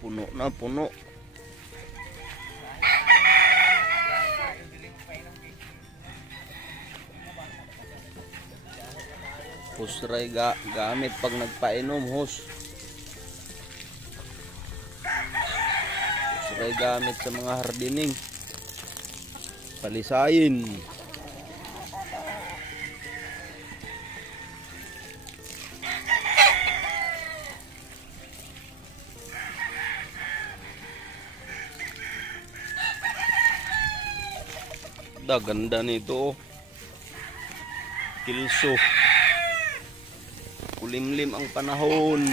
Puno na puno. Husray gamit pag nagpainom, husray gamit sa mga hardening. Palisayin. Ganda nito. Kilso. Kulimlim ang panahon.